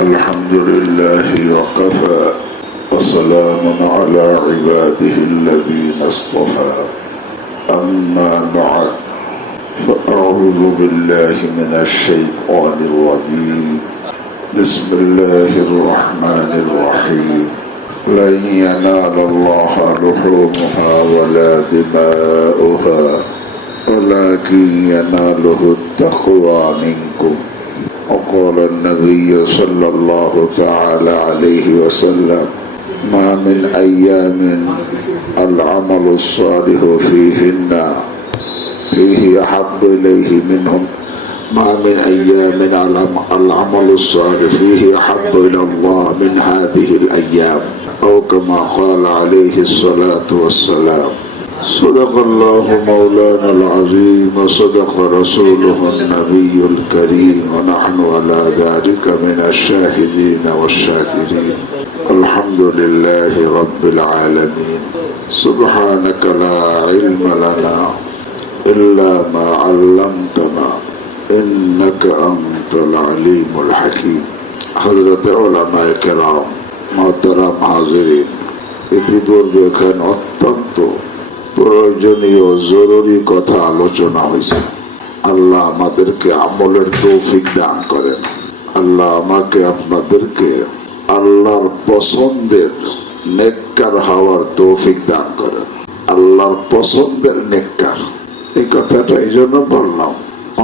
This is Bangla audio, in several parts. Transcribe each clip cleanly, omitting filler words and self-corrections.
الحمد لله وكفى وسلام على عباده الذين اصطفى أما بعد فأعوذ بالله من الشيطان الرجيم بسم الله الرحمن الرحيم لن ينال الله لحومها ولا دماؤها ولكن يناله التقوى منكم وقال النبي صلى الله تعالى عليه وسلم ما من أيام العمل الصالح فيه أحب إليه منهم ما من أيام العمل الصالح فيه أحب إلى الله من هذه الأيام أو كما قال عليه الصلاة والسلام صدق الله مولانا العظيم وصدق رسوله النبي الكريم ونحن على ذلك من الشاهدين والشاكرين الحمد لله رب العالمين سبحانك لا علم لنا إلا ما علمتنا إنك أنت العليم الحكيم حضرت علماء کرام محترم حاضرين ইতিপূর্বে এখানে অত্যন্ত প্রয়োজনীয় জরুরি কথা আলোচনা হয়েছে। আল্লাহ আমাদেরকে আমলের তৌফিক দান করেন। আল্লাহ আমাকে আপনাদেরকে আল্লাহর পছন্দের নেককার হওয়ার তৌফিক দান করেন। আল্লাহর পছন্দের নেককার, এই কথাটা এই জন্য বললাম,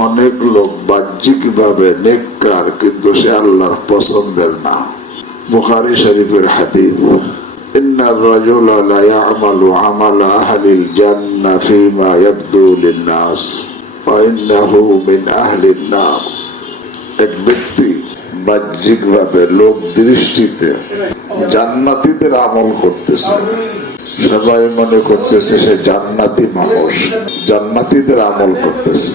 অনেক লোক বাহ্যিক ভাবে নেককার কিন্তু সে আল্লাহর পছন্দের না। বুখারী শরীফের হাদিস إن الرجل لا يعمل عمل أهل الجنة فيما يبدو للناس وإنه من أهل النار। এক ব্যক্তি বাহ্যিক ভাবে লোক দৃষ্টিতে জান্নাতীদের আমল করতেছে, সবাই মনে করতেছে সে জান্নাতি মানুষ, জান্নাতীদের আমল করতেছে,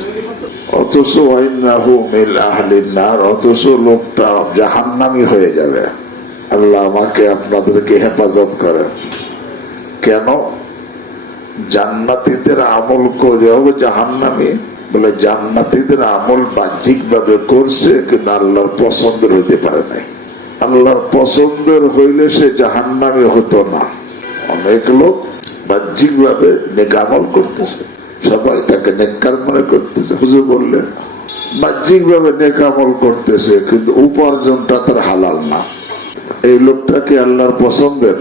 অথচ ওয়াইন্নাহু মিন আহলিন নার, অথচ লোকটা জাহান্নামী হয়ে যাবে। আল্লাহ আমাকে আপনাদেরকে হেফাজত করেন। কেন? জান্নাতীদের আমল করেও জাহান্নামী? বলে জান্নাতীদের আমল বাহ্যিক ভাবে করছে কিন্তু আল্লাহর পছন্দের হইতে পারে নাই। আল্লাহর পছন্দের হইলে সে জাহান্নামী হতো না। অনেক লোক বাহ্যিক ভাবে নেক আমল করতেছে, সবাই তাকে নেককার মনে করতেছে। হুজুর বললেন বাহ্যিক ভাবে নেক আমল করতেছে কিন্তু উপার্জনটা তার হালাল না। এই লোকটাকে আল্লাহর পছন্দের?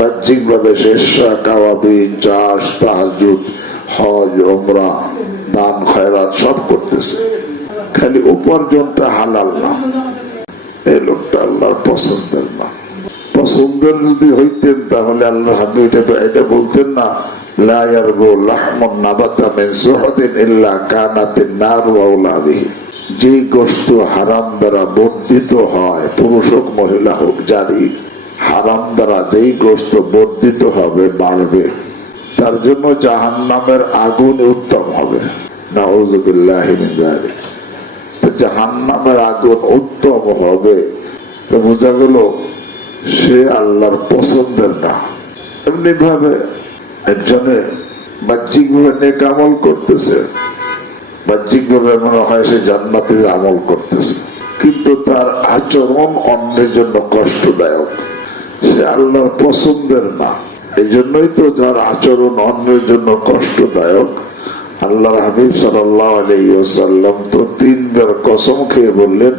বাহ্যিক ভাবে শেষা কাওয়াবিন, চাষ, তাহাজ্জুদ, হজ, উমরা, দান খয়রাত সব করতেছে, খালি উপার্জনটা হালাল না। এই লোকটা আল্লাহর পছন্দের না। পছন্দের যদি হইতেন তাহলে আল্লাহ হাবিব এটা বলতেন না, লা ইয়ারগু লাহমুন নাবাতা মিন সুহতিন ইল্লা কানাতিন নারু আওলা বিহি। যে গোশত হারাম দ্বারা বর্ধিত হয়, পুরুষ হোক মহিলা হোক, জারি হারাম দ্বারা যেই গোশত বর্ধিত হবে, বাড়বে, তার জন্য জাহান্নামের আগুন উত্তম হবে। নাউযুবিল্লাহি মিন যালিক। জাহান্নামের আগুন উত্তম হবে, তো বোঝা গেল সে আল্লাহর পছন্দের না। এমনি ভাবে একজনে বাহ্যিক ভাবে নেক আমল করতেছে, বাহ্যিক ভাবে মনে হয় সে জান্নাতের আমল করতেছে, কিন্তু তার আচরণ অন্যের জন্য কষ্টদায়ক, সে আল্লাহর পছন্দের না। এই জন্যই তো যার আচরণ অন্যের জন্য কষ্টদায়ক, আল্লাহর হাবিব সাল্লাল্লাহু আলাইহি ওয়াসাল্লাম তো 3 বার কসম খেয়ে বললেন,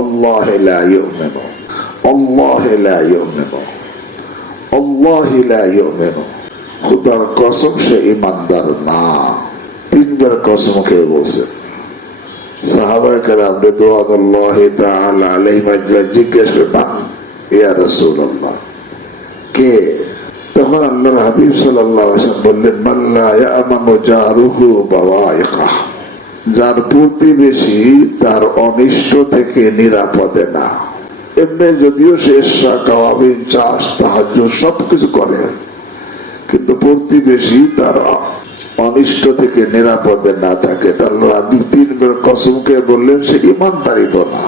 আল্লাহু লা ইউমিনু, আল্লাহু লা ইউমিনু, আল্লাহু লা ইউমিনু। খোদার কসম সে ঈমানদার না। 3 বার কসম খেয়ে বলছে। সাহাবায়ে কেরাম রিদওয়ানুল্লাহি তাআলা আলাইহিম আজমাইন জিজ্ঞেস করলেন, ইয়া রাসূলুল্লাহ, কে? তখন আল্লাহর হাবিব সাল্লাল্লাহু আলাইহি ওয়াসাল্লাম বললেন, মান লা ইয়ামানু জারুহু বাওয়াইকা। যার প্রতিবেশী তার অনিষ্ট থেকে নিরাপদে না। এমনি যদিও সে কাওয়াবিন, চাষ, তাহাজ্জুদ সবকিছু করে, কিন্তু প্রতিবেশী তার অনিষ্ট থেকে নিরাপদে না থাকে, আল্লাহ হাবিব 3 বার কসম খেয়ে বললেন সে ঈমানদারই তো না।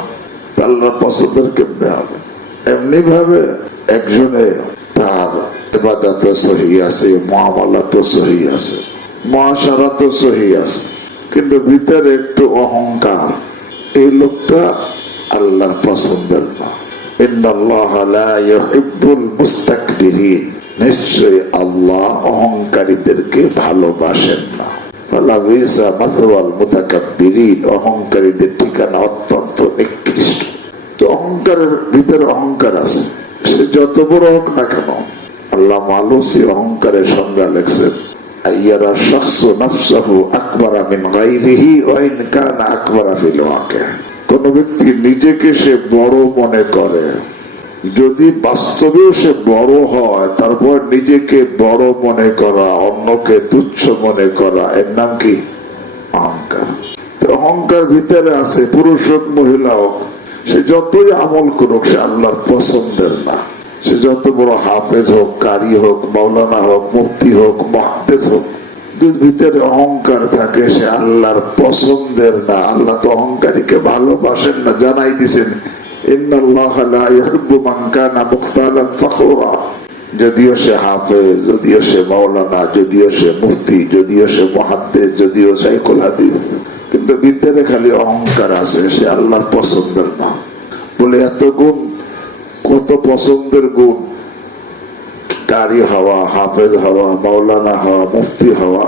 আল্লাহর পছন্দের কেমনে হবে? এমনি ভাবে একজনে তার ইবাদত সহি আছে, মুআমালাত সহি আছে, মুআশারাত সহি আছে, কিন্তু ভিতরে একটু অহংকার, এই লোকটা আল্লাহর পছন্দের না। ইন্নাল্লাহা লা ইউহিব্বুল মুস্তাকবিরিন, নিশ্চয়ই আল্লাহ অহংকারীদেরকে ভালোবাসেন না। ফালাবিসা মাথওয়াল মুতাকাব্বিরিন, অহংকারীদের ঠিকানা অত্যন্ত নিকৃষ্ট। তো অহংকারের ভিতরে অহংকার আছে, সে যত বড় হোক না কেন। আল্লাহ মালুসি অহংকারের সংজ্ঞা লেখছেন, আইয়ারা শাখসু নাফসাহু আকবারা মিন গায়রিহি ওয়া ইন কানা আকবারা ফিল ওয়াকি। কোন ব্যক্তি নিজেকে সে বড় মনে করে, যদি বাস্তবেও সে বড় হয়, তারপর নিজেকে বড় মনে করা, অন্যকে তুচ্ছ মনে করা, এর নাম কি? অহংকার। অহংকার ভিতরে আছে, পুরুষ হোক মহিলা হোক, সে যতই আমল করুক সে আল্লাহর পছন্দের না। সে যত বড় হাফেজ হোক, কারি হোক, মাওলানা হোক, মুফতি হোক, মুহাদ্দিস হোক, ভিতরে অহংকার থাকে, সে আল্লাহর পছন্দের না। আল্লাহ তো অহংকারীকে ভালোবাসেন না, জানাই দিছেন ইন্নাল্লাহা লা ইউহিব্বু মান কানা মুখতালান ফখুরা। যদিও সে হাফেজ, যদিও সে মাওলানা, যদিও সে মুফতি, যদিও সে মুহাদ্দিস, যদিও শাইখুল হাদিস, কিন্তু ভিতরে খালি অহংকার আছে, সে আল্লাহর পছন্দের না। বলে এত গুণ, কত পছন্দের গুণ, কারি হওয়া, হাফেজ হওয়া, মাওলানা হওয়া, মুফতি হওয়া,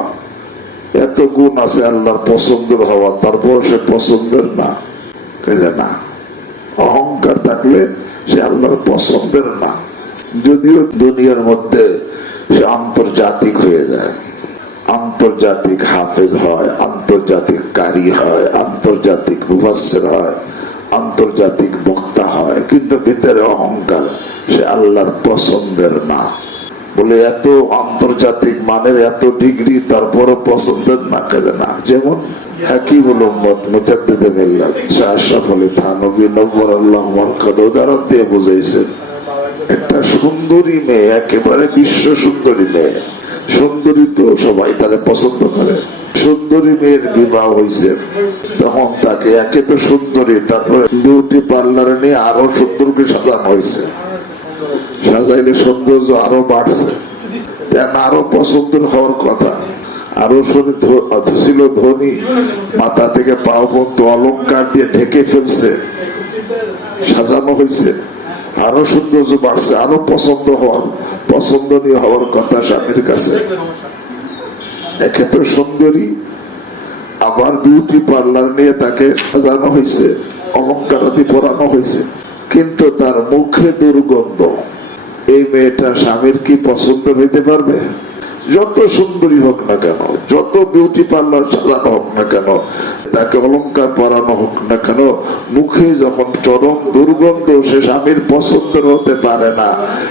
এত গুণ আছে আল্লাহর পছন্দের হওয়া, তারপর সে পছন্দের না। না, অহংকার থাকলে সে আল্লাহর পছন্দের না। যদিও দুনিয়ার মধ্যে সে আন্তর্জাতিক হয়ে যায়, আন্তর্জাতিক হাফেজ হয়, আন্তর্জাতিক কারি হয়, আন্তর্জাতিক মুফাসসির হয়, আন্তর্জাতিক বক্তা হয়, কিন্তু ভিতরে অহংকার, সে আল্লাহর পছন্দের না। বলে এত আন্তর্জাতিক মানের, এত ডিগ্রি, তারপরও পছন্দের না। কেন না? যেমন হাকিমুল উম্মত মুজাদ্দিদে মিল্লাত শাহ আশরাফ আলী থানভী নব্বরাল্লাহু মারকাদা উদাহরণ দিয়ে বুঝাইছেন, একটা সুন্দরী মেয়ে, একেবারে বিশ্ব সুন্দরী মেয়ে, সুন্দরী তো সবাই তারা পছন্দ করে। সুন্দরী মেয়ের বিবাহ হয়েছে, তখন তাকে একে তো সুন্দরী, তারপরে বিউটি পার্লারে নিয়ে আরো সুন্দরকে সাজানো হয়েছে। সাজাইলে সৌন্দর্য আরো বাড়ছে, আরো পছন্দের হওয়ার কথা। আরো ছিল ধনী, মাথা থেকে পাও পর্যন্ত অলংকার দিয়ে ঢেকে ফেলছে, সাজানো হয়েছে, আরো সৌন্দর্য বাড়ছে, আরো পছন্দনীয় হওয়ার কথা স্বামীর কাছে। একে তো সুন্দরী, আবার বিউটি পার্লার নিয়ে তাকে সাজানো হয়েছে, অলংকার আদি পরানো হয়েছে, কিন্তু তার মুখে দুর্গন্ধ। এই মেয়েটা স্বামীর কি পছন্দ হইতে পারবে? যত সুন্দরী হোক না কেন, যত বিউটি পার্লার সাজানো হোক না কেন, তাকে অলংকার পরানো হোক না কেন, মুখে যখন চরম দুর্গন্ধ, সে স্বামীর পছন্দের হতে পারে না।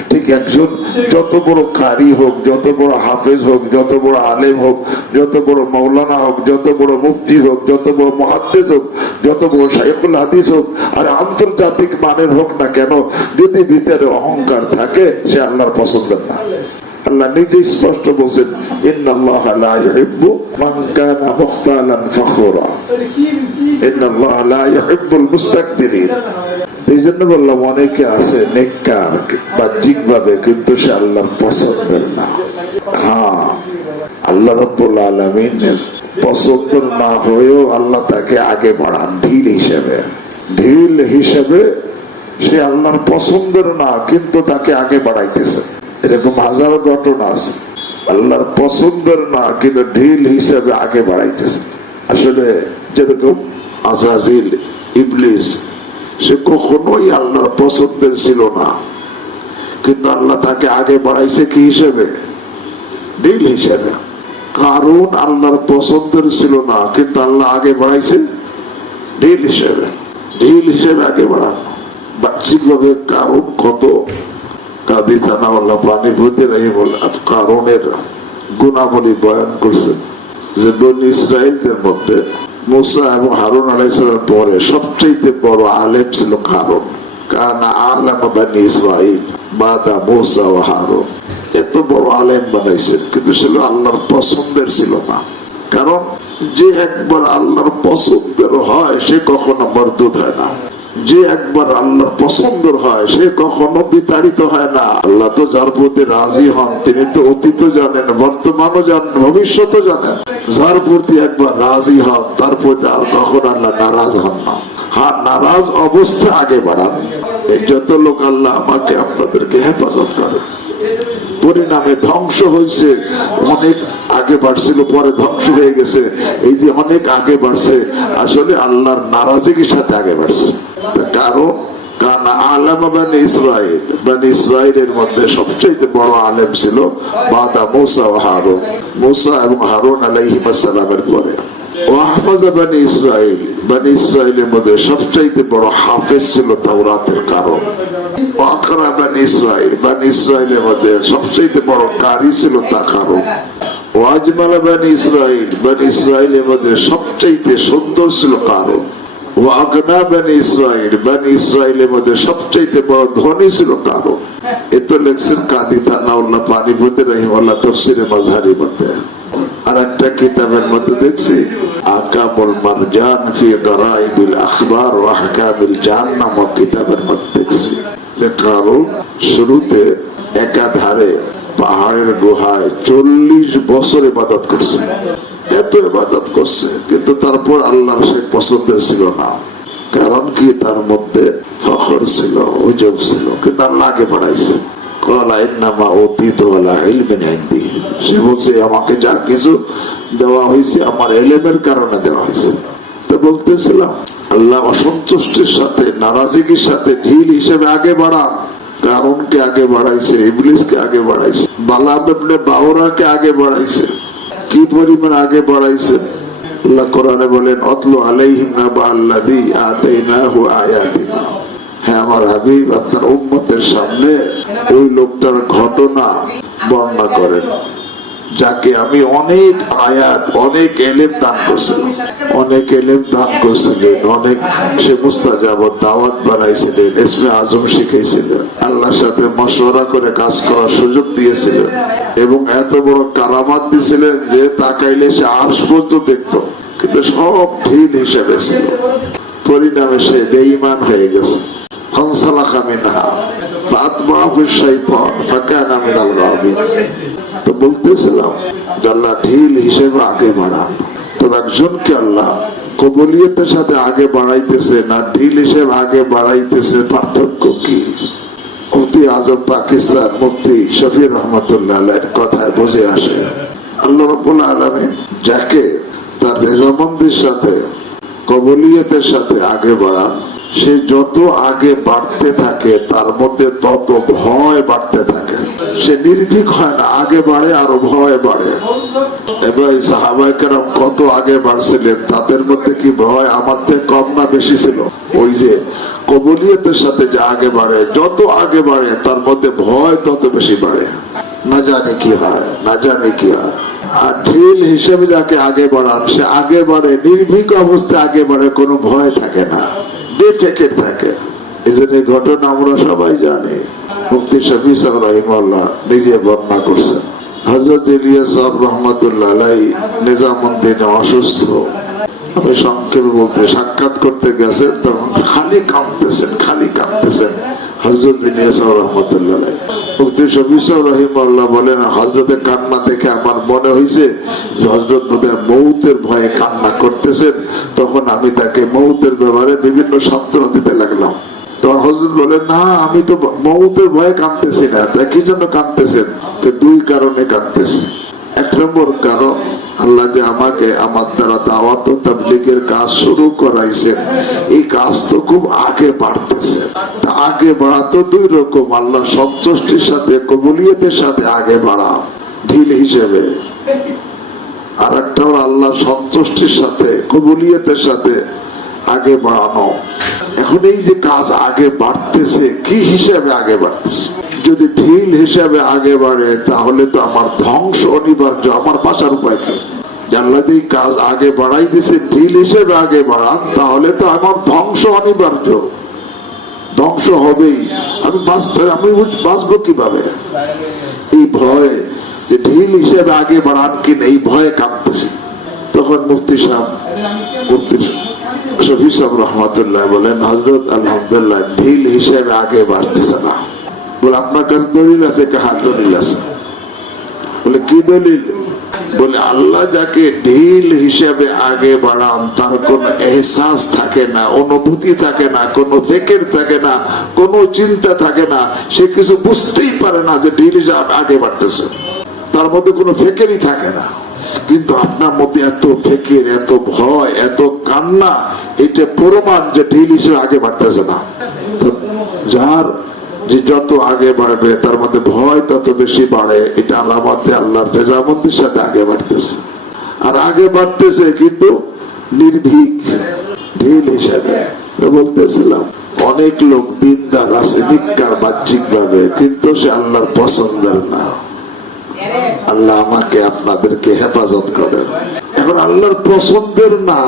ঠিক একজন যত বড় কারি হোক, যত বড় হাফেজ হোক, যত বড় আলেম হোক, যত বড় মাওলানা হোক, যত বড় মুফতি হোক, যত বড় মুহাদ্দিস হোক, যত বড় শাইখুল হাদিস হোক, আর আন্তর্জাতিক মানের হোক না কেন, যদি ভিতরে অহংকার থাকে, সে আল্লাহর পছন্দের না। আল্লাহ নিজে স্পষ্ট বলছেন, ইন্নাল্লাহা লা ইউহিব্বু মান কানা মুখতালান ফখুরা, ইন্নাল্লাহা লা ইউহিব্বুল মুস্তাকবিরিন। এই জন্য বললাম, অনেকে আছে নেককার বাহ্যিক ভাবে, কিন্তু সে আল্লাহর পছন্দের না। হ্যাঁ, আল্লাহ রাব্বুল আলামিনের পছন্দের না হয়েও আল্লাহ তাকে আগে বাড়ান ঢিল হিসেবে। সে আল্লাহর পছন্দের না, কিন্তু তাকে আগে বাড়াইতেছে। এরকম হাজারো ঘটনা আছে, আল্লাহর পছন্দের না, কিন্তু ঢিল হিসেবে আগে বাড়াইতেছে। আসলে যেরকম আজাজিল, ইবলিস, সে কখনোই আল্লাহর পছন্দের ছিল না, কিন্তু আল্লাহ তাকে আগে বাড়াইছে কি হিসেবে? ঢিল হিসেবে। কারণ আল্লাহর পছন্দের ছিল না, কিন্তু আল্লাহ আগে বাড়াইছে ঢিল হিসেবে আগে বাড়ানো। বাহ্যিক ভাবে কারণ কত কাদি থানাওয়াল্লাহ পানি ভূতে কারণের গুণাবলী বয়ান করছেন, যে বনী ইসরাইলদের মধ্যে মুসা এবং হারুন আলাইহিস সালাম পরে সবচেয়ে বড় আলেম ছিল কারণ। কানা আলাম বনী ইসরাইল বাদা মুসা ও হারুন। এত বড় আলেম বানাইছেন, কিন্তু ছিল আল্লাহর পছন্দের ছিল না। কারণ যে একবার আল্লাহর পছন্দের হয়, সে কখনো মরদুদ হয় না। যে একবার আল্লাহর পছন্দের হয়, সে কখনো বিতাড়িত হয় না। আল্লাহ তো যার প্রতি রাজি হন, তিনি তো অতীত জানেন, বর্তমানও জানেন, ভবিষ্যৎও জানেন। যার প্রতি একবার রাজি হন, তার প্রতি আর কখনো আল্লাহ নারাজ হন না। হ্যাঁ, নারাজ অবস্থা আগে বাড়ান। এই যত লোক আল্লাহ আমাকে আপনাদেরকে হেফাজত করে, পরিণামে ধ্বংস হয়েছে। অনেক আগে বাড়ছিল, পরে ধ্বংস হয়ে গেছে। এই যে অনেক আগে বাড়ছে, আসলে আল্লাহর নারাজির সাথে আগে বাড়ছে। কারণ ইসরায়েলের মধ্যে সবচেয়ে বড় আলেম ছিল বাদা মুসা ও হারুন, মুসা এবং হারুন আলাইহিস সালামের পরে। ইসরায়েলের মধ্যে সবচাইতে বড় হাফেজ ছিল তাওরাতের কারণ। ইসরায়েলের মধ্যে সবচাইতে বড় কারি ছিল তা কারণ। ইসরায়েলের মধ্যে সবচাইতে সুন্দর ছিল কারণ। ইসরায়েলের মধ্যে সবচাইতে বড় ধনী ছিল কারণ। এত লেখছেন কাদি থানাউল্লাহ পানিপতি রহিমাল্লাহ তাফসিরে মাযহারির মধ্যে। আর একটা কিতাবের মধ্যে দেখছি আকামুল মারজান ফি গারাইবিল আখবার ওয়া আহকামিল জাহান নামক কিতাবের মধ্যে দেখছি যে কারণ শুরুতে একাধারে পাহাড়ের গুহায় 40 বছর ইবাদত করছে। এত ইবাদত করছে, কিন্তু তারপর আল্লাহর সে পছন্দের ছিল না। কারণ কি, তার মধ্যে ফখর ছিল, উজব ছিল, কিন্তু আল্লাহ আগে বাড়াইছে। সে বলছে আমাকে যা কিছু দেওয়া হয়েছে আমার এলেমের কারণে দেওয়া হয়েছে। তো বলতেছিলাম আল্লাহ অসন্তুষ্টির সাথে, নারাজিগির সাথে ঢিল হিসেবে আগে বাড়ান। কারণকে আগে বাড়াইছে, ইবলিসকে আগে বাড়াইছে, বালাম ইবনে বাওরাকে আগে বাড়াইছে। কি পরিমাণ আগে বাড়াইছে! আল্লাহ কোরআনে বলেন অতলু আলাইহিম নাবা আল্লাযী আতাইনাহু আয়াতিনা। হ্যাঁ আমার হাবিব, আপনার উম্মতের সামনে ওই লোকটার ঘটনা বর্ণনা করেন যাকে আমি অনেক আয়াত, অনেক এলেম দান করছিলাম। অনেক এলেম দান করছিলেন, অনেক সে মুস্তাজাবত দাওয়াত বানাইছিলেন, ইসমে আজম শিখাইছিলেন, আল্লাহর সাথে মশওয়ারা করে কাজ করার সুযোগ দিয়েছিলেন, এবং এত বড় কারামাত দিয়েছিলেন যে তাকাইলে সে আরশ পর্যন্ত দেখতো, কিন্তু সব ঢিল হিসেবে ছিল। পরিণামে সে বেঈমান হয়ে গেছে। ফানসালাখা মিনহা ফাআতবাহু শাইতান ফাকানা মিনাল গাবিন। তো বলতেছিলাম যে আল্লাহ ঢিল হিসেবে আগে বাড়ান। তো একজনকে আল্লাহ কবুলিয়তের সাথে আগে বাড়াইতেছে না ঢিল হিসেবে আগে বাড়াইতেছে, পার্থক্য কি? মুফতি আজম পাকিস্তান মুফতি শফিউর রহমাতুল্লাহ আলাইহির কথায় বুঝে আসে আল্লাহ রাব্বুল আলামিন যাকে তার রেজামন্দির সাথে, কবুলিয়তের সাথে আগে বাড়ান, সে যত আগে বাড়তে থাকে তার মধ্যে তত ভয় বাড়তে থাকে। সে নির্ভীক হয় না, আগে বাড়ে, আরো ভয় বাড়ে। এবার সাহাবায়ে কেরাম কত আগে বাড়ছিলেন, তাদের মধ্যে কি ভয় আমার থেকে কম না বেশি ছিল? ওই যে কবুলিয়তের সাথে যে আগে বাড়ে, যত আগে বাড়ে তার মধ্যে ভয় তত বেশি বাড়ে। না জানে কি হয়, না জানে কি হয়। আর ঢিল হিসেবে যাকে আগে বাড়ান, সে আগে বাড়ে, নির্ভীক অবস্থায় আগে বাড়ে, কোনো ভয় থাকে না, বেফিকির থাকে। এই জন্য ঘটনা আমরা সবাই জানি। মুফতি শফি সাহেব রাহিমাহুল্লাহ নিজে বর্ণনা করছেন। হযরত ইলিয়াস সাহেব রাহমাতুল্লাহ আলাইহি নিজামুদ্দিনে অসুস্থ। আমি সংক্ষেপে বলতে, সাক্ষাৎ করতে গেছেন, তখন খালি কাঁদতেছেন, খালি কাঁদতেছেন হযরত ইলিয়াস সাহেব রাহমাতুল্লাহ আলাইহি। মুফতি শফি সাহেব রাহিমাহুল্লাহ বলেন, হযরতের কান্না দেখে আমার মনে হয়েছে যে হযরত বোধহয় মৌতের ভয়ে কান্না করতেছেন। তখন আমি তাকে মৌতের ব্যাপারে বিভিন্ন সান্ত্বনা দিতে লাগলাম। তখন হযরত বলেন, না আমি তো মৌতের ভয়ে কাঁদতেছি না। তা কি জন্য কাঁদতেছেন? দুই কারণে কাঁদতেছি। এক নম্বর কারণ, আল্লাহ যে আমাকে আমার দ্বারা দাওয়াত ও তাবলীগের কাজ শুরু করাইছেন, এই কাজ তো খুব আগে বাড়তেছে। আগে বাড়া তো দুই রকম, আল্লাহ সন্তুষ্টির সাথে, কবুলিয়তের সাথে আগে বাড়া ঢিল হিসেবে, আর একটা আল্লাহ সন্তুষ্টির সাথে, কবুলিয়তের সাথে আগে বাড়ানো। এখন এই যে কাজ আগে বাড়তেছে, কি হিসাবে আগে বাড়তেছে? যদি ঢিল হিসাবে আগে বাড়ে তাহলে তো আমার ধ্বংস অনিবার্য, আমার বাঁচার উপায় নেই। আল্লাহ যদি কাজ আগে বাড়াই দিছে, ঢিল হিসেবে আগে বাড়ান, তাহলে তো আমার ধ্বংস অনিবার্য, ধ্বংস হবেই। আমি বাঁচবো কিভাবে? এই ভয় যে ঢিল হিসেবে আগে বাড়ান কিনা, এই ভয়ে কাঁদতেছি। তখন মুফতি সাহেব, মুফতি শফি সাহেব রহমাতুল্লাহ বলেন, হযরত আলহামদুলিল্লাহ ঢিল হিসেবে আগে বাড়তেছে না। বলে আপনার কাছে দলিল আছে? হাত দলিল আছে। বলে কি দলিল? বলে আল্লাহ যাকে ঢিল হিসেবে আগে বাড়ান তার কোনো এহসাস থাকে না, অনুভূতি থাকে না, কোনো ফিকির থাকে না, কোনো চিন্তা থাকে না, সে কিছু বুঝতেই পারে না যে ঢিল হিসেবে আগে বাড়তেছে, তার মধ্যে কোনো ফিকিরই থাকে না। কিন্তু আপনার মধ্যে এত ফিকির, এত ভয়, এত কান্না, এটা প্রমাণ যে ঢিল হিসেবে আগে বাড়তেছে না। যার যে যত আগে বাড়বে তার মধ্যে ভয় তত বেশি বাড়ে, এটা আলামতে আল্লাহর রেজামন্দির সাথে আগে বাড়তেছে। আর আগে বাড়তেছে কিন্তু নির্ভীক, ঢিল হিসাবে। বলতেছিলাম অনেক লোক দিনদার আছে নিকার বাহ্যিক ভাবে, কিন্তু সে আল্লাহর পছন্দের না। আল্লাহ আমাকে আপনাদেরকে হেফাজত করেন। এখন আল্লাহর পছন্দের না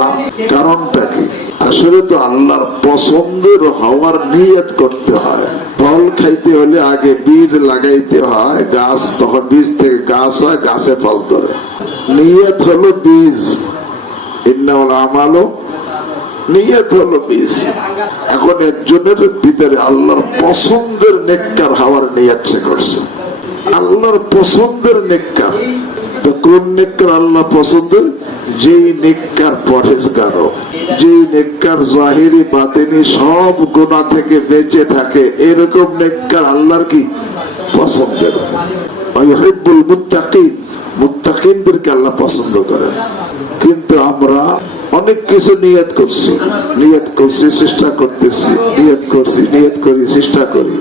কারণটা কি? আসলে তো আল্লাহর পছন্দের হওয়ার নিয়ত করতে হয়। ফল খাইতে হলে আগে বীজ লাগাইতে হয়, গাছ, তখন বীজ থেকে গাছ হয়, গাছে ফল ধরে। নিয়ত হলো বীজ, ইন্নামাল আমালু, নিয়ত হলো বীজ। এখন একজনের ভিতরে আল্লাহর পছন্দের নেককার হওয়ার নিয়ত সে করছে, আল্লাহর পছন্দের নেককার। তো কোন নেককার আল্লাহ পছন্দের? যেই নেককার পরহেজগার, যেই নেককার জাহিরি বাতিনি সব গুনাহ থেকে বেঁচে থাকে, এরকম নেককার আল্লাহর কি পছন্দের। ওয়াইহিব্বুল মুত্তাকিন, মুত্তাকিনদেরকে আল্লাহ পছন্দ করেন। কিন্তু আমরা অনেক কিছু নিয়ত করছি, চেষ্টা করতেছি, নিয়ত করি, চেষ্টা করি,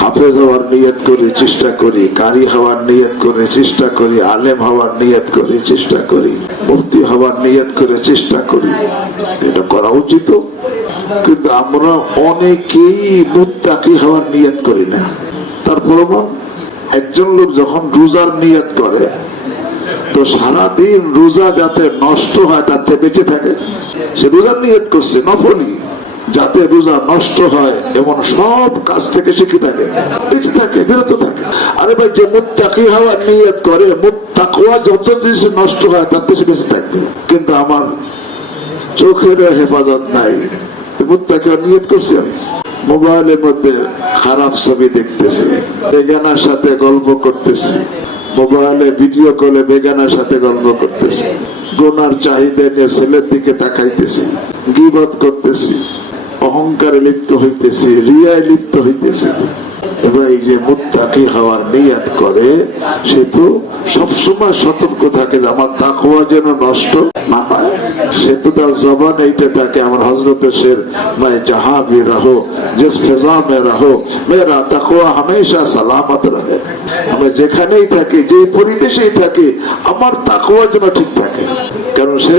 হাফেজ হওয়ার নিয়ত করি, চেষ্টা করি, কারি হওয়ার নিয়ত করে চেষ্টা করি, আলেম হওয়ার নিয়ত করে চেষ্টা করি, মুফতি হওয়ার নিয়ত করে চেষ্টা করি। এটা করা উচিত, কিন্তু আমরা অনেকেই মুত্তাকি হওয়ার নিয়ত করি না। তার প্রমাণ, একজন লোক যখন রোজার নিয়ত করে তো সারাদিন রোজা যাতে নষ্ট হয় তার থেকে বেঁচে থাকে। সে রোজার নিয়ত করছে নফলি, যাতে রোজা নষ্ট হয় এমন সব কাজ থেকে সে কি থাকে, বেঁচে থাকে, বিরত থাকে। আরে ভাই, যে মুত্তাকি হওয়ার নিয়ত করে, মুত্তাকওয়া যত কিছু নষ্ট হয় তার থেকে বেঁচে থাকবে। কিন্তু আমার চোখের হেফাজত নাই, মুত্তাকি হওয়ার নিয়ত করছি আমি, মোবাইলের মধ্যে খারাপ ছবি দেখতেছি, বেগানার সাথে গল্প করতেছি, মোবাইলে ভিডিও কলে বেগানার সাথে গল্প করতেছি, গুনার চাহিদা নিয়ে ছেলের দিকে তাকাইতেছি, গীবত করতেছি, অহংকারে লিপ্ত হইতেছি, রিয়ায় লিপ্ত হইতেছি। এবার এই যে মুত্তাকি হওয়ার নিয়ত করে সে তো সবসময় সতর্ক থাকে যে আমার তাকওয়া যেন নষ্ট না হয়। সে তো তার জবান এইটা থাকে, আমার হযরতের শের, मैं जहां भी रहो, जिस फिजा में रहो, मेरा तकवा हमेशा सलामत रहे। আমরা যেখানেই থাকি, যে পরিবেশেই থাকি, আমার তাকওয়া যেন ঠিক থাকে। কারণ সে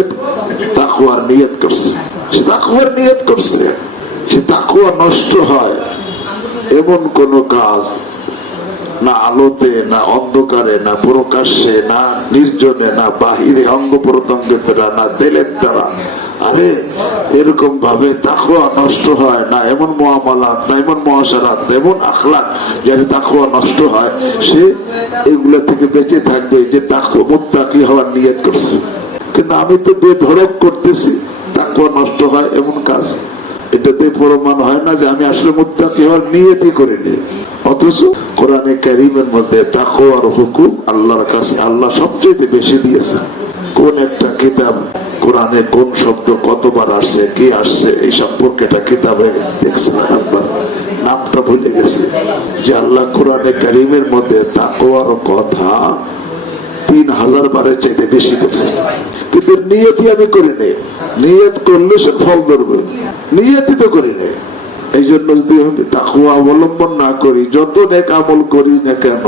তাকওয়ার নিয়ত করছে, সে তাকওয়ার নিয়ত করছে। সে তাকওয়া নষ্ট হয় এমন কোন কাজ না আলোতে, না অন্ধকারে, না প্রকাশ্যে, না নির্জনে, না বাহিরে অঙ্গ প্রত্যঙ্গের দ্বারা, না দিলের দ্বারা। আরে এরকম ভাবে তাকওয়া নষ্ট হয় না, এমন মুআমালাত, না এমন মুআশারাত, না এমন আখলাক যাতে তাকওয়া নষ্ট হয়। সে এগুলা থেকে বেঁচে থাকবে যে তাকওয়া, মুত্তাকি হওয়ার নিয়ত করছে। কিন্তু আমি তো বেধড়ক করতেছি, তাকওয়া নষ্ট হয় এমন কাজ। এটাতে প্রমাণ হয় না যে আমি আসলে মুত্তাকি হওয়ার নিয়তই করিনি। অথচ কোরআনে কারীমের মধ্যে তাকওয়ার হুকুম আল্লাহর কাছে আল্লাহ সবচেয়ে বেশি দিয়েছে। কোন একটা কিতাব, কোরআনে কোন শব্দ কতবার আসছে, কি আসছে, এই সম্পর্কে একটা কিতাবে দেখছিলাম একবার, নামটা ভুলে গেছি, যে আল্লাহ কোরআনে কারীমের মধ্যে তাকওয়ার কথা 3000 বারের চাইতে বেশি গেছে। কিন্তু নিয়তই আমি করিনি। নিয়ত করলে সে ফল ধরবে, নিয়তই তো করিনি। এই জন্য যদি আমি তাকওয়া অবলম্বন না করি, যত নেক আমল করি না কেন,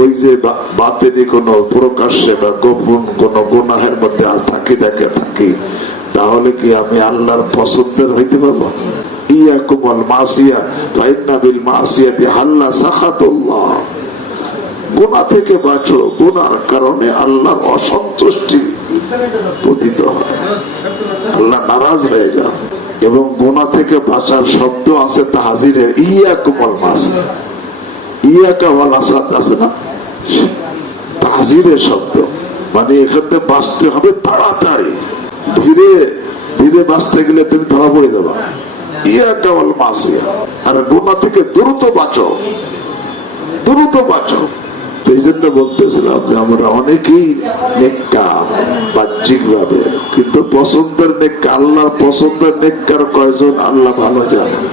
ওই যে বাতিনি কোনো প্রকাশ্যে বা গোপন কোন গুনাহের মধ্যে থাকি, তাহলে কি আমি আল্লাহর পছন্দের হইতে পারবো? ইয়াকুম আল মাসিয়া ফা ইন্না বিল মাসিয়াতি হাল্লা সাখাতুল্লাহ। গুনাহ থেকে বাঁচো, গুনার কারণে আল্লাহর অসন্তুষ্টি পতিত হয়, আল্লাহ নারাজ হয়ে যান। এবং গুনাহ থেকে বাঁচার শব্দ আছে তাহজিরের, ইয়াকুম আল মাসিয়া, ইয়াকা ওয়াল আসাদ আছে না, তাহজিরের শব্দ। মানে এখানে বাঁচতে হবে তাড়াতাড়ি, ধীরে ধীরে বাঁচতে গেলে তুমি ধরা পড়ে যাবা। ইয়াকা ওয়াল মাসিয়া, আর গুনাহ থেকে দ্রুত বাঁচো, দ্রুত বাঁচো। এই জন্য বলতেছিলাম যে আমরা অনেকেই নেককার বাহ্যিক ভাবে, কিন্তু পছন্দের নেককার, আল্লাহর পছন্দের নেককার কয়জন আল্লাহ ভালো জানেন।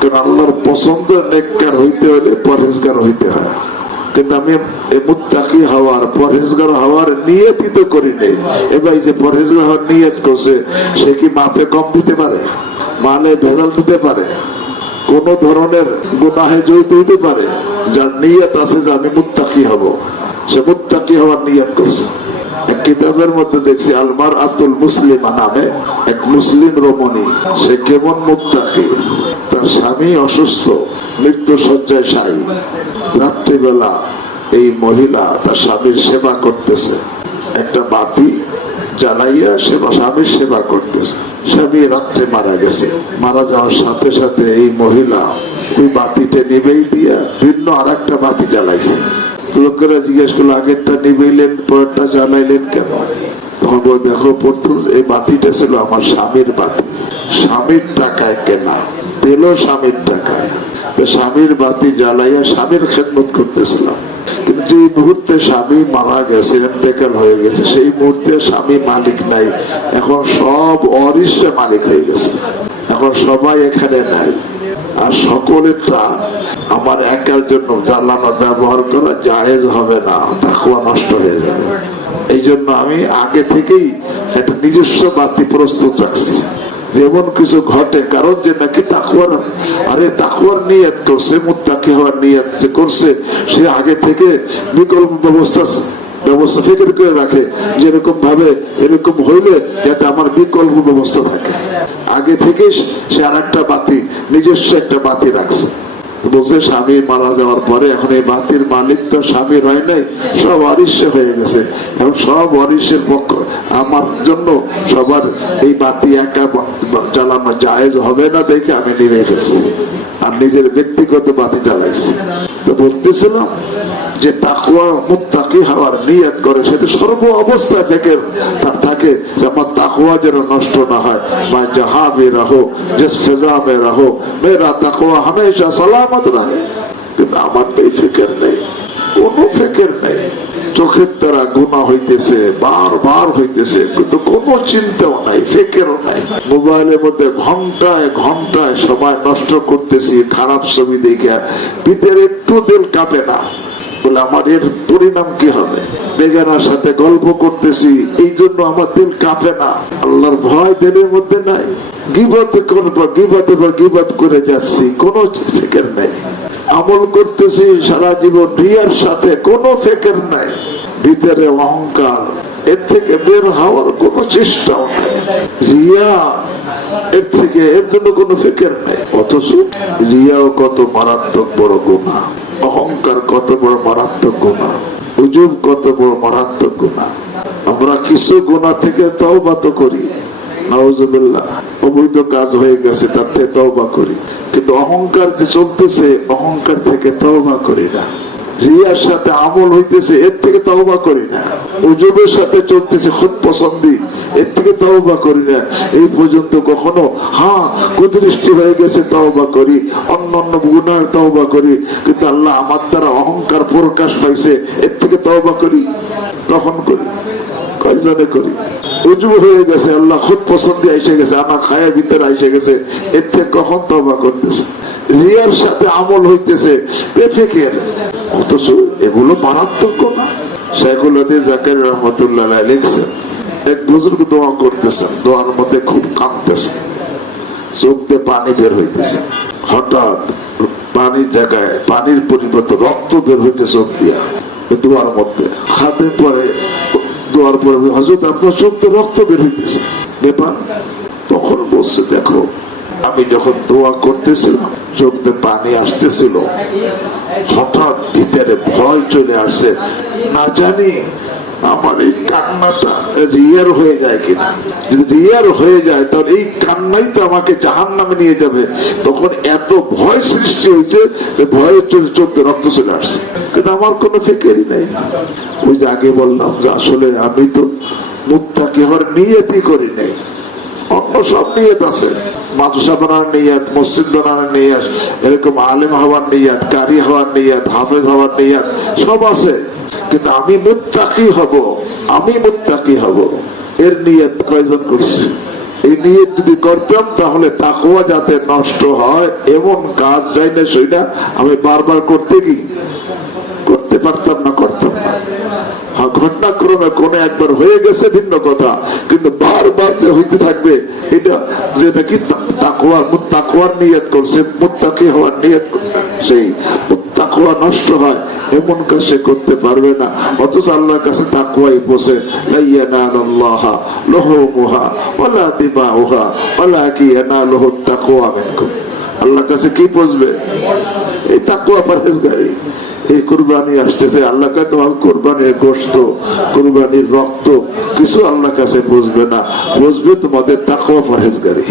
কারণ আল্লাহর পছন্দের নেককার হইতে হলে পরহেজগার হইতে হয়। কিন্তু আমি মুত্তাকি হওয়ার, পরহেজগার হওয়ার নিয়তই তো করি নেই। এবার যে পরহেজগার হওয়ার নিয়ত করছে, সে কি মাপে কম দিতে পারে? মালে ভেজাল দিতে পারে? কোন ধরনের গুনাহে জড়িত হইতে পারে? যার নিয়ত আছে যে আমি মুত্তাকি হব, সে মুত্তাকি হওয়ার নিয়ত করছে। এক কিতাবের মধ্যে দেখছি আলমার আতুল মুসলিমা নামে এক মুসলিম রমণী, সে কেমন মুত্তাকি। তার স্বামী অসুস্থ, মৃত্যু শয্যায় শায়ী। রাত্রিবেলা এই মহিলা তার স্বামীর সেবা করতেছে, একটা বাতি জ্বালাইয়া স্বামীর সেবা করতেছে। স্বামী রাত্রে মারা গেছে। মারা যাওয়ার সাথে সাথে এই মহিলা ওই বাতিটা নিবেই দিয়া ভিন্ন আর একটা বাতি জ্বালাইছে। লোকেরা জিজ্ঞেস করলো, আগেরটা নিবেইলেন, পরেরটা জ্বালাইলেন কেন? তখন দেখো, প্রথম এই বাতিটা ছিল আমার স্বামীর বাতি, স্বামীর টাকায় কেনা, তেলও স্বামীর টাকায়। স্বামীর বাতি জ্বালাইয়া স্বামীর খেদমত করতেছিলাম। কিন্তু যে মুহূর্তে স্বামী মারা গেছে, ইন্তেকাল হয়ে গেছে, সেই মুহূর্তে স্বামী মালিক নাই। এখন সব অরিষ্টা মালিক হয়ে গেছে। এখন সবাই এখানে নাই, আর সকলেরটা আমার একার জন্য জ্বালানো ব্যবহার করা জায়েজ হবে না, তাকওয়া নষ্ট হয়ে যাবে। এই জন্য আমি আগে থেকেই একটা নিজস্ব বাতি প্রস্তুত রাখছি। যেমন কিছু ঘটে, কারণ যে নাকি তাকওয়ার, আরে তাকওয়ার নিয়ত করছে, মুত্তাকি হওয়ার নিয়ত যে করছে, সে আগে থেকে বিকল্প ব্যবস্থা ফিকির করে রাখে, যেরকম ভাবে এরকম হইলে যাতে আমার বিকল্প ব্যবস্থা থাকে। আগে থেকে সে আর একটা বাতি, নিজস্ব একটা বাতি রাখছে। বলছে স্বামী মারা যাওয়ার পরে এখন এই বাতির মালিক তো স্বামী হয় নাই, সব অরিষ্য হয়ে গেছে। এখন সব অরিষ্যের পক্ষ, আমার জন্য সবার এই বাতি একা জ্বালানো জায়েজ হবে না দেখে আমি নিভে ফেলছি, আর নিজের ব্যক্তিগত বাতি জ্বালাইছি। তো বলতেছিলাম যে তাকওয়া মুত্তাকি হওয়ার নিয়ত করে, সেটা সর্ব অবস্থায় ফিকির তার থাকে যে আমার তাকওয়া যেন নষ্ট না হয়। মা জাহাঁ ভি রহো, জিস ফিজা মে রহো, মেরা তাকওয়া হামেশা সালামত রহে। কিন্তু আমার তো এই ফিকির নেই, কোনো ফিকির নেই। চোখের দ্বারা গুনাহ হইতেছে, বারবার হইতেছে, কিন্তু কোনো চিন্তাও নাই, ফিকিরও নাই। মোবাইলের মধ্যে ঘন্টায় ঘন্টায় সময় নষ্ট করতেছি খারাপ ছবি দেখে, ভিতরে একটু দিল কাঁপে না, বলে আমার এর পরিণাম কি হবে? বেগানার সাথে গল্প করতেছি, এই জন্য আমার দিল কাঁপে না। আল্লাহর ভয় দিলের মধ্যে নাই। গীবত করবো, গীবতের পর গীবত করে যাচ্ছি, কোনো ফিকির নাই। আমল করতেছি সারা জীবন রিয়ার সাথে, কোনো ফিকির নাই। ভিতরে অহংকার, এর থেকে বের হওয়ার কোনো চেষ্টাও নাই। রিয়া, এর থেকে এর জন্য কোনো ফিকির নাই। অথচ রিয়াও কত মারাত্মক বড় গুনাহ, অহংকার কত বড় মারাত্মক গুনাহ, উজুব কত বড় মারাত্মক গুনাহ। আমরা কিছু গুনাহ থেকে তওবা তো করি, নাউজুবিল্লাহ, অবৈধ কাজ হয়ে গেছে তার থেকে তওবা করি, কিন্তু অহংকার যে চলতেছে, অহংকার থেকে তওবা করি না। রিয়ার সাথে আমল হইতেছে, এর থেকে তওবা করি না। উজুবের সাথে চলতেছে খুদ পছন্দি, এর থেকে তওবা করি না। এই পর্যন্ত কখনো কুদৃষ্টি হয়ে গেছে তওবা করি, অন্যান্য গুনাহের তওবা করি, কিন্তু আল্লাহ আমার দ্বারা অহংকার প্রকাশ পাইছে, এর থেকে তওবা করি, কখন করি? কয়জনে করি? উজু হয়ে গেছে, আল্লাহ খুদ পছন্দি এসে গেছে, আমার খায়ের ভিতরে এসে গেছে, এর থেকে কখন তওবা করতেছে? রিয়ার সাথে আমল হইতেছে, বেফিকির। অথচ এগুলো মারাত্মক না। শেখুল হাদিস জাকারিয়া রাহমাতুল্লাহ আলাইহি লিখছেন, এক বুজুর্গ দোয়া করতেছেন, দোয়ার মধ্যে খুব কাঁদতেছেন, চোখ দিয়ে পানি বের হইতেছে। হঠাৎ পানির জায়গায় পানির পরিবর্তে রক্ত বের হইতে চোখ দিয়া, দোয়ার মধ্যে হাতে পরে, দোয়ার পরে হযরত আপনার চোখ দিয়ে রক্ত বের হইতেছে ব্যাপার। তখন বলছে, দেখো আমি যখন দোয়া করতেছিলাম চোখ দিয়ে পানি আসতেছিল, হঠাৎ ভিতরে ভয় চলে আসে, না জানি আমার এই কান্নাটা রিয়ার হয়ে যায় কিনা। যদি রিয়ার হয়ে যায় তাহলে এই কান্নাই তো আমাকে জাহান্নামে নিয়ে যাবে। তখন এত ভয় সৃষ্টি হয়েছে, ভয়ের চোখ দিয়ে রক্ত চলে আসছে, কিন্তু আমার কোনো ফিকিরই নেই। ওই যে আগে বললাম যে আসলে আমি তো মুত্তাকি হওয়ার নিয়তই করি নাই, অন্য সব নিয়ত আছে, মাদ্রাসা বানানোর নিয়ত, মসজিদ বানানোর নিয়ত, এরকম আলেম হওয়ার নিয়ত, কারি হওয়ার নিয়ত, হাফেজ হওয়ার নিয়ত, সব আছে। কিন্তু আমি মুত্তাকি হব এর নিয়ত কয়জন করছে? এই নিয়ত যদি করতাম তাহলে তাকওয়া যাতে নষ্ট হয় এমন কাজ যাই না সেটা আমি বারবার করতে পারতাম না। ঘটনাক্রমে কোন একবার হয়ে গেছে ভিন্ন কথা, কিন্তু বারবার যে হইতে থাকবে এটা যে নাকি তাকওয়ার নিয়ত করছে, মুত্তাকি হওয়ার নিয়ত করছে, সেই তাকওয়া নষ্ট হয় এমন কাজ সে করতে পারবে না। অথচ আল্লাহর কাছে তাকওয়াই পৌঁছে, লা ইয়ানালুল্লাহা লুহুমুহা ওয়ালা দিমাউহা ওয়ালাকিন ইয়ানালুহু তাকওয়া মিনকুম। আল্লাহর কাছে কি পৌঁছবে? এই তাকওয়া, পরহেজগারি। এই কুরবানি আসতেছে, আল্লাহ কাছে তোমার কুরবানির গোশত, কুরবানির রক্ত কিছু আল্লাহর কাছে পৌঁছবে না, পৌঁছবে তোমাদের তাকওয়া, পরহেজগারি।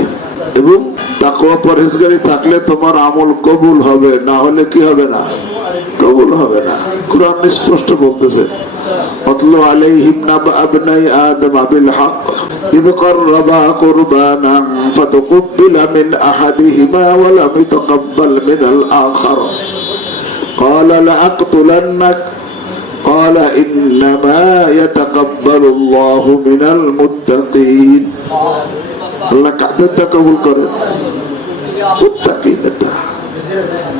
এবং তাকওয়া পরহেজগারি থাকলে তোমার আমল কবুল হবে, না হলে কি হবে না? কবুল হবে না। কুরআন স্পষ্ট বলতেছে, আতলু আলাইহিম নাবা আবনাই আদম বিল হক ইয ক্বাররাবা কুরবানান ফাতুকবিলা মিন আহাদিহিমা ওয়া লাম ইতাকাব্বাল মিনাল আখার قال لأقتلنك قال إنما يتقبل الله من المتقين। আল্লাহ কাদেরটা কবুল করে? মুত্তাকিনটা।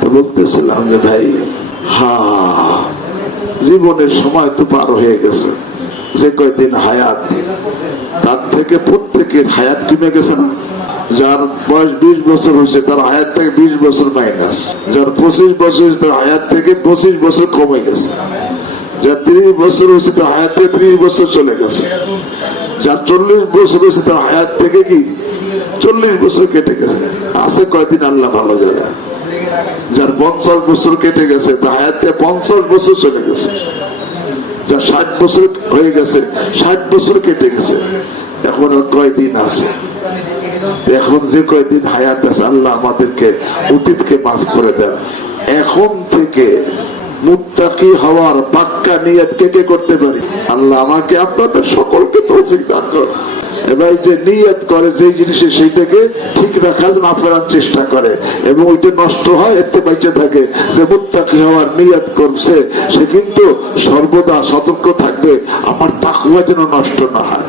তো বলতেছিলাম যে ভাই, জীবনের সময় তো পার হয়ে গেছে, যে কয়দিন হায়াত তার থেকে প্রত্যেকের হায়াত কমে গেছে না? যার বয়স 20 বছর হয়েছে তার হায়াত থেকে 20 বছর মাইনাস, যার 25 বছর হয়েছে তার হায়াত থেকে 25 বছর কমে গেছে, যার 30 বছর হয়েছে তার হায়াত থেকে 30 বছর চলে গেছে, যার 40 বছর হয়েছে তার হায়াত থেকে কি 40 বছর কেটে গেছে। আছে কয়দিন আল্লাহ ভালো জানে। যার 50 বছর কেটে গেছে তার হায়াত থেকে 50 বছর চলে গেছে, যার 60 বছর হয়ে গেছে 60 বছর কেটে গেছে। এখন আর কয়দিন আছে? এখন যে কয়দিন হায়াত আছে আল্লাহ আমাদেরকে অতীতকে মাফ করে দেন। এখন থেকে মুত্তাকি হওয়ার পাক্কা নিয়ত কে করতে পারি? আল্লাহ আমাকে আপনাদের সকলকে তৌফিক দান করুন। এবার যে নিয়ত করে যে জিনিসে সেইটাকে ঠিক রাখার জন্য আপ্রাণ চেষ্টা করে এবং ওইটা নষ্ট হয়, এতে বেঁচে থাকে। যে মুত্তাকি হওয়ার নিয়ত করছে সে কিন্তু সর্বদা সতর্ক থাকবে আমার তাকওয়া যেন নষ্ট না হয়।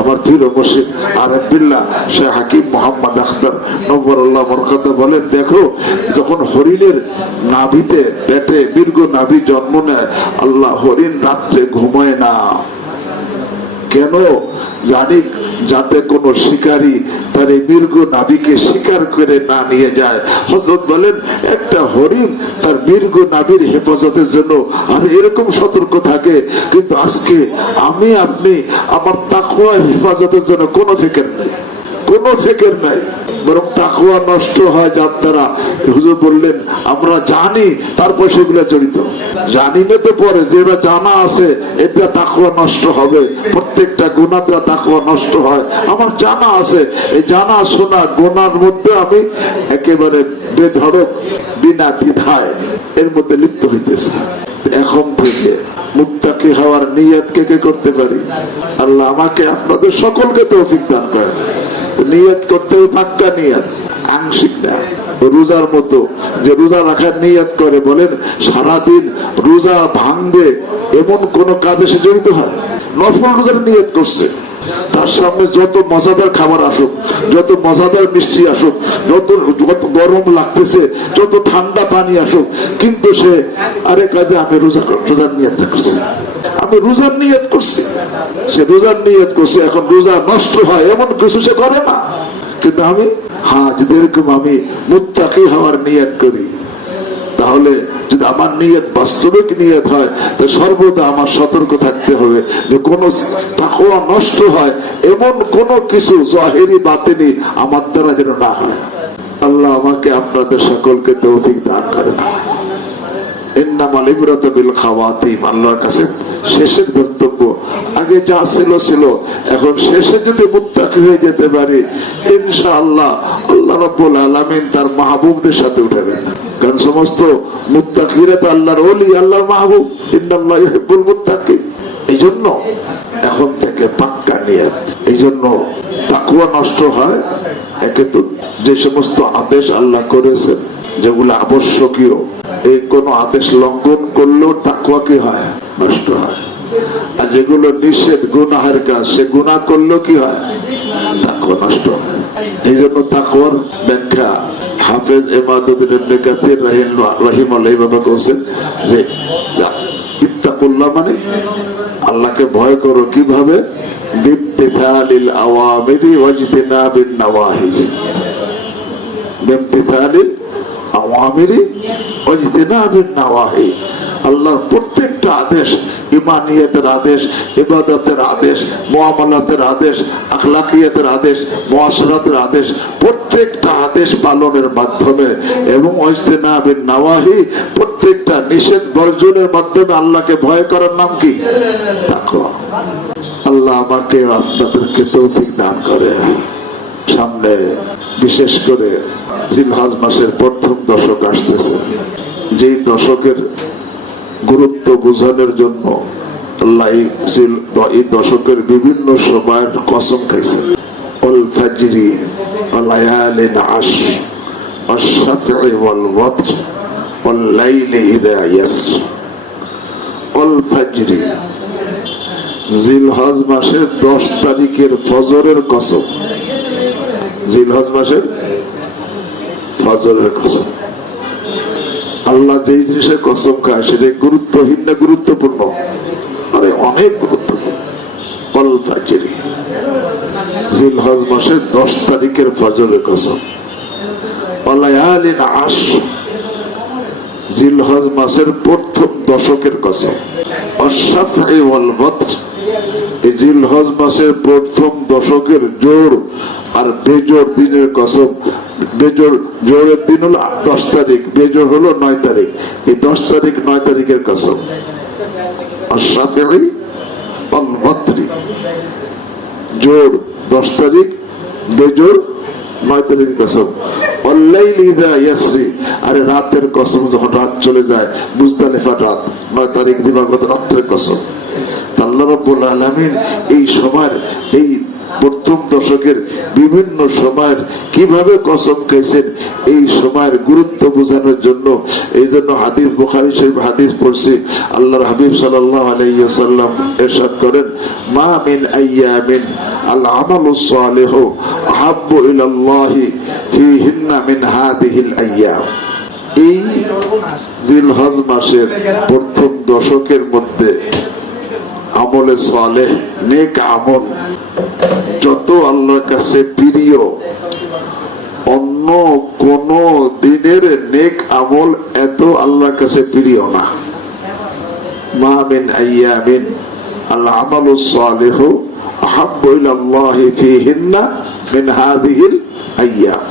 আমার প্রিয় মুর্শিদ আরেফ বিল্লাহ শেখ হাকিম মোহাম্মদ আখতার নব্বরুল্লাহ বরকত বলেন, দেখো যখন হরিণের নাভিতে পেটে মৃগ নাভি জন্ম নেয়, আল্লাহ হরিণ রাত্রে ঘুমায় না। কেন? জানি যাতে কোন শিকারী তার এই মৃগ নাভিকে শিকার করে না নিয়ে যায়। হযরত বলেন, একটা হরিণ তার মৃগ নাভির হেফাজতের জন্য আর এরকম সতর্ক থাকে, কিন্তু আজকে আমি আপনি আমার তাকওয়া হেফাজতের জন্য কোনো ফিকির নাই, বরং তাকওয়া নষ্ট হয় যার দ্বারা। হুজুর বললেন আমরা জানি, তারপর সেগুলো জড়িত। জানি না তো পরে যেটা জানা আছে এটা তাকওয়া নষ্ট হবে। প্রত্যেকটা গুনাহ দ্বারা তাকওয়া নষ্ট হয়। আমার জানা আছে, এই জানা শোনা গুনার মধ্যে আমি একেবারে বেধড়ক বিনা দ্বিধায় এর মধ্যে লিপ্ত হইতেছি। এখন থেকে মুত্তাকি হওয়ার নিয়ত কে করতে পারি? আল্লাহ আমাকে আপনাদের সকলকে তৌফিক দান করেন। নিয়ত করতে হবে পাক্কা নিয়ত, আংশিক না। রোজার মতো যে রোজা রাখার নিয়ত করে, বলেন সারাদিন রোজা ভাঙবে এমন কোন কাজে সে জড়িত হয়? নফল রোজার নিয়ত করছে, তার সামনে যত মজাদার খাবার আসুক, যত মজাদার মিষ্টি আসুক, যত গরম লাগতেছে, যত ঠান্ডা পানি আসুক, কিন্তু সে আরে কাজে আমি রোজার নিয়ত করছি, আমি রোজার নিয়ত করছি। সে রোজার নিয়ত করছে, এখন রোজা নষ্ট হয় এমন কিছু সে করে না। কিন্তু আমি যদি এরকম আমি মুত্তাকি হওয়ার নিয়ত করি, তাহলে যদি আমার নিয়ত বাস্তবিক নিয়ত হয়, তো সর্বদা আমার সতর্ক থাকতে হবে যে কোন তাকওয়া নষ্ট হয় এমন কোন কিছু জাহিরি বাতিনি আমার দ্বারা যেন না হয়। আল্লাহ আমাকে আপনাদের সকলকে তৌফিক দান করেন। ইন্নামাল ইবরাতু বিল খাওয়াতিম, আল্লাহর কাছে শেষের বক্তব্য। আগে যা ছিল, এখন শেষে যদি মুত্তাকি হয়ে যেতে পারি, ইনশাআল্লাহ আল্লাহ রাব্বুল আলামিন তার মাহবুবদের সাথে উঠাবেন। কারণ সমস্ত মুত্তাকিরা তো আল্লাহর ওলি, আল্লাহর মাহবুব। ইন্নাল্লাহা ইউহিব্বুল মুত্তাকিন। এই জন্য এখন থেকে পাক্কা নিয়ত। এই জন্য তাকওয়া নষ্ট হয় একে তো যে সমস্ত আদেশ আল্লাহ করেছেন যেগুলো আবশ্যকীয়, এই কোন আদেশ লঙ্ঘন করলেও তাকওয়া কি হয়? নষ্ট হয়। আর যেগুলো নিষেধ, গুনাহের কাজ, সে গুনাহ করলেও কি হয়? তাকওয়া নষ্ট হয়। এই জন্য তাকওয়ার ব্যাখ্যা হাফেজ ইমাদুদ্দিন ইবনে কাসির রাহিমাহুল্লাহ এইভাবে বলছেন যে ইত্তাকুল্লাহ মানে আল্লাহকে ভয় করো। কিভাবে? বিমতিসালিল আওয়ামিরি ওয়াজতিনাবিন নাওয়াহি। বিমতিসালিল আওয়ামিরি ওয়াজতিনাবিন নাওয়াহি। আল্লাহর প্রত্যেকটা আদেশ, ইমানিয়াতের আদেশ, ইবাদতের আদেশ, মুআমালাতের আদেশ, আখলাকিয়াতের আদেশ, মুআশারাতের আদেশ, প্রত্যেকটা আদেশ পালনের মাধ্যমে এবং ওয়াজতিনাবিন নাওয়াহি, প্রত্যেকটা নিষেধ বর্জনের মাধ্যমে আল্লাহকে ভয় করার নাম কি? তাকওয়া। আল্লাহ আমাকে আপনাদেরকে তৌফিক দান করে। সামনে বিশেষ করে জিলহজ মাসের প্রথম দশক আসতেছে। যেই দশকের গুরুত্ব বোঝানোর জন্য আল্লাহ এই দশকের বিভিন্ন সময়ের কসম খাইছে। ওয়াল ফাজরি ওয়া লায়ালিন আশর ওয়াশ শাফঈ ওয়াল ওয়াতর ওয়াল লাইলি ইযা ইয়াসর। ওয়াল ফাজরি, জিলহজ মাসের 10 তারিখের ফজরের কসম। জিলহজ মাসের ফজরের কসম। আল্লাহ যেই জিনিসের কসম খায় সেটা গুরুত্বহীন না গুরুত্বপূর্ণ? আরে অনেক গুরুত্বপূর্ণ। ওয়াল ফাজরি, জিলহজ মাসের 10 তারিখের ফজরের কসম। ওয়া লায়ালিন আশর, জিলহজ মাসের প্রথম দশকের কসম। ওয়াশ শাফঈ ওয়াল ওয়াতর, এই জিলহজ মাসের প্রথম দশকের জোড় আর বেজোড় দিনের কসম। বেজোড়, জোড়ের দিন হলো 10 তারিখ, বেজোড় হলো 9 তারিখ। এই 10 তারিখ 9 তারিখের কসম। ওয়াশ শাফঈ ওয়াল ওয়াতর, জোড় 10 তারিখ, বেজোড় 9 তারিখের কসম। ওয়াল লাইলি ইযা ইয়াসরি, আরে রাতের কসম, যখন রাত চলে যায়, মুজদালিফার রাত 9 তারিখ দিবাগত রাতের কসম। আল্লাহ রাব্বুল আলামিন এই সময়ের, এই প্রথম দশকের বিভিন্ন সময়ের কিভাবে কসম খাইছেন, এই সময়ের গুরুত্ব বোঝানোর জন্য। এই জন্য হাদিস, বুখারী শরীফ হাদিস পড়ছি, আল্লাহর হাবিব সাল্লাল্লাহু আলাইহি ওয়াসাল্লাম ইরশাদ করেন, মা মিন আইয়ামিন আল আমালুস সালিহু আহাব্বু ইলাল্লাহি ফীহিন্না মিন হাযিহিল আইয়াম। এই জিলহজ মাসের প্রথম দশকের মধ্যে আমলে সালেহ, নেক আমল যত আল্লাহর কাছে প্রিয়, অন্য কোন দিনের নেক আমল এত আল্লাহর কাছে প্রিয় না। মা মিন আইয়ামিন আল আমালুস সালিহু আহাব্বু ইলাল্লাহি ফীহিন্না মিন হাযিহিল আইয়াম।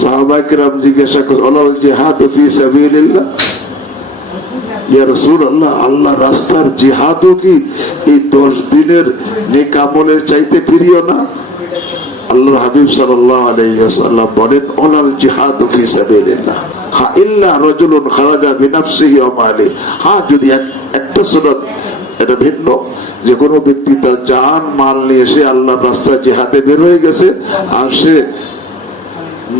সাহাবায়ে কেরাম জিজ্ঞাসা করলেন, আল জিহাদু ফী সাবিলিল্লাহ, ইয়া রাসূলুল্লাহ, আল্লাহর রাস্তার জিহাদও কি এই 10 দিনের নেক আমলের চাইতে প্রিয় না? আল্লাহর হাবিব সাল্লাল্লাহু আলাইহি ওয়াসাল্লাম বলেন, আল জিহাদু ফী সাবিলিল্লাহ ইল্লা রাজুলুন খারাজা বিনাফসিহি ওয়া মালিহি। হ্যাঁ, যদি একটা সুন্নাত, এটা ভিন্ন, যে কোনো ব্যক্তি তার জান মাল নিয়ে সে আল্লাহর রাস্তায় জিহাদে বের হয়ে গেছে, আর সে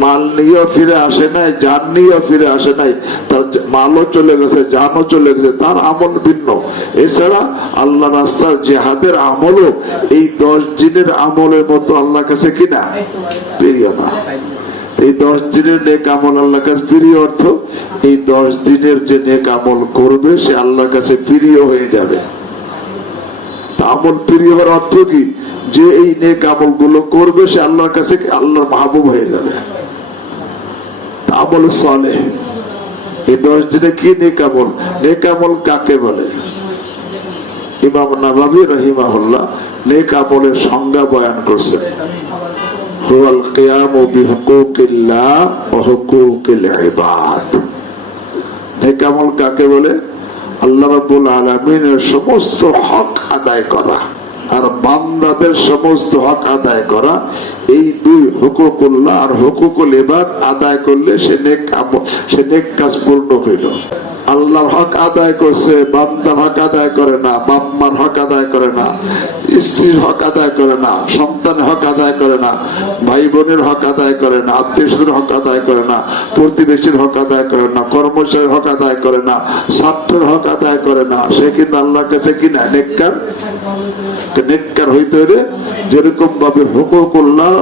মাল নিয়েও ফিরে আসে নাই, জান নিয়েও ফিরে আসে নাই, তার মালও চলে গেছে, জানও চলে গেছে, তার আমল ভিন্ন। এছাড়া আল্লাহ রাস্তার জিহাদের আমলও এই 10 দিনের আমলের মতো আল্লাহর কাছে কিনা প্রিয় না। এই 10 দিনের নেক আমল আল্লাহর কাছে প্রিয়, অর্থ এই 10 দিনের যে নেক আমল করবে সে আল্লাহর কাছে প্রিয় হয়ে যাবে। আমল প্রিয় হওয়ার অর্থ কি? যে এই নেক আমল গুলো করবে সে আল্লাহর কাছে আল্লাহর মাহবুব হয়ে যাবে। আমল সালেহ, এই 10 দিনে কি নেক আমল? নেক আমল কাকে বলে? ইমাম নাওয়াবী রাহিমাহুল্লাহ নেক আমলের সংজ্ঞা বয়ান করছেন, হুয়াল কিয়ামু বিহুকুকিল্লাহ ওয়া হুকুকিল ইবাদ। নেক আমল কাকে বলে? আল্লাহ রাব্বুল আলামিনের সমস্ত হক আদায় করা আর বান্দাদের সমস্ত হক আদায় করা। এই 2 হুকুকুল্লাহ আর হুকুকুল ইবাদ আদায় করলে সে নেক আমল, সে নেক কাজ পূর্ণ হইল। আল্লাহর হক আদায় করছে, বান্দার হক আদায় করে না, বাপ মার হক আদায় করে না, স্ত্রীর হক আদায় করে না, সন্তানের হক আদায় করে না, ভাই বোনের হক আদায় করে না, আত্মীয় স্বজনের হক আদায় করে না, প্রতিবেশীর হক আদায় করে না, কর্মচারীর হক আদায় করে না, ছাত্রের হক আদায় করে না, সে কিন্তু আল্লাহর কাছে কিনা নেককার। নেককার হইতে হলে যেরকম ভাবে হুকুকুল্লাহ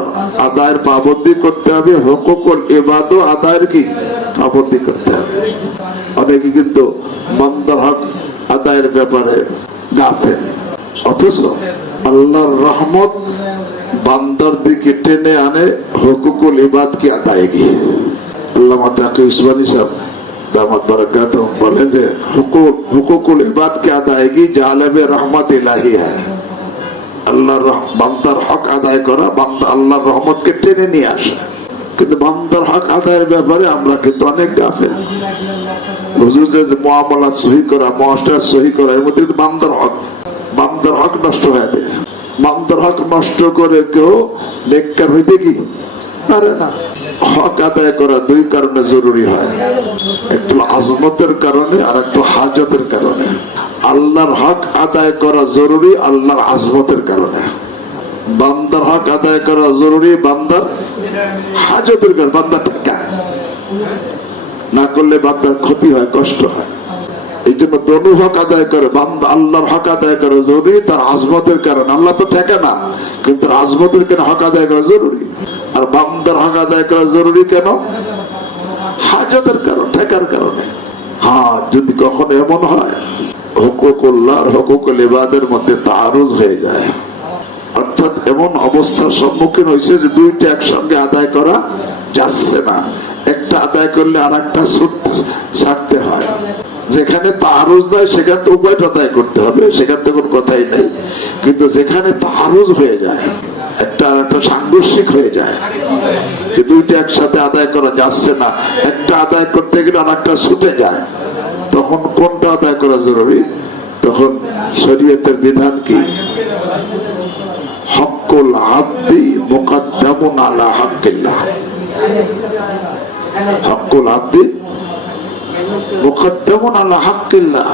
আদায়ের পাবন্দি করতে হবে, হুকুকুল ইবাদত আদায়ের কি পাবন্দি করতে হবে। অনেকে কিন্তু বান্দার হক আদায়ের ব্যাপারে গাফেল, অথচ আল্লাহর রহমত বান্দার দিকে টেনে আনে হুকুকুল ইবাদ কি আদায়গি। আল্লামা তাকি উসমানী সাহেব দামাত বারাকাতুহু বলেন যে হুকুকুল ইবাদ কি আদায়গি জালেবে রহমত ইলাহি হ্যায়। আল্লাহর বান্দার হক আদায় করা, বান্দা আল্লাহর রহমতকে টেনে নিয়ে আসে। কিন্তু বান্দার হক আদায়ের ব্যাপারে আমরা কিন্তু অনেক গাফেল। হুজুর যে মুআমালাত সহি করা, মুআশারাত সহি করা, এর মধ্যে বান্দার হক নষ্ট হয়ে যায়। বান্দার হক নষ্ট করে কেউ নেককার হইতে কি পারে না। হক আদায় করা দুই কারণে জরুরি হয়, একটু আজমতের কারণে আর একটু হাজতের কারণে। আল্লাহর হক আদায় করা জরুরি আল্লাহর আজমতের কারণে, বান্দার হক আদায় করা জরুরি বান্দার হাজতের কারণে। বান্দা টিকা না করলে বান্দার ক্ষতি হয়, কষ্ট হয়। এই জন্য দনু হক আদায় করে বান্দা আল্লাহর হক আদায় করা জরুরি তার আজমতের কারণে। আল্লাহ তো ঠেকা না, কিন্তু আজমতের কেন হক আদায় করা জরুরি। আর বান্দার হক আদায় করা জরুরি কেন? হাজতের কারণ, ঠেকার কারণে। হ্যাঁ, যদি কখনো এমন হয় হুকুকুল্লাহ আর হুকুকুল ইবাদের মধ্যে তাআরুজ হয়ে যায়, অর্থাৎ এমন অবস্থার সম্মুখীন হয়েছে যে দুইটা একসঙ্গে আদায় করা যাচ্ছে না, একটা আদায় করলে আর একটা ছাড়তে হয়। যেখানে তাআরুজ নাই সেখানে তো উভয়টা আদায় করতে হবে, সেখানে তো কোনো কথাই নেই। কিন্তু যেখানে তাআরুজ হয়ে যায়, একটা আর একটা সাংঘর্ষিক হয়ে যায়, যে দুইটা একসাথে আদায় করা যাচ্ছে না, একটা আদায় করতে গেলে আর একটা ছুটে যায়, তখন কোনটা আদায় করা জরুরি? তখন শরীয়তের বিধান কি? হক্কুল আবদি মুকদ্দামুন আলা হাক্কিল্লাহ। হক্কুল আবদি মুকদ্দামুন আলা হাক্কিল্লাহ।